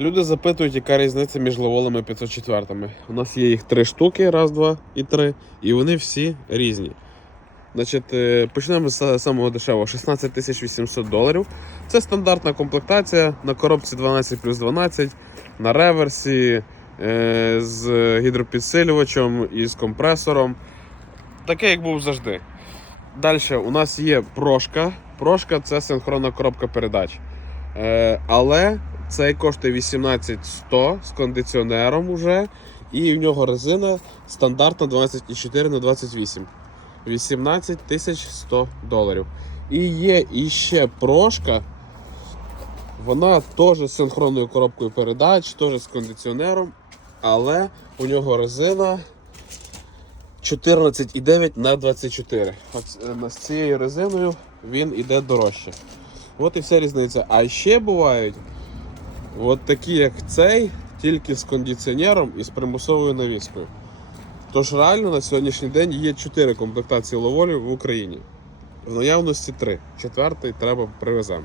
Люди запитують, яка різниця між ловолами 504. У нас є їх три штуки, раз, два і три, і вони всі різні. Значить, е, почнемо з самого дешевого 16 800 доларів. Це стандартна комплектація на коробці 12 плюс 12, на реверсі е, з гідропідсилювачем і з компресором. Таке, як був завжди. Далі у нас є прошка. Прошка це синхронна коробка передач. Е, але цей коштує 18100 з кондиціонером уже. І в нього резина стандартна 12,4 на 28. 18 100 доларів. І є іще прошка. Вона теж з синхронною коробкою передач, теж з кондиціонером, але у нього резина 14,9 на 24. От е, з цією резиною він іде дорожче. От і вся різниця. А ще бувають от такі, як цей, тільки з кондиціонером і з примусовою навіскою. Тож реально на сьогоднішній день є 4 комплектації ловолів в Україні. В наявності 3. Четвертий треба привеземо.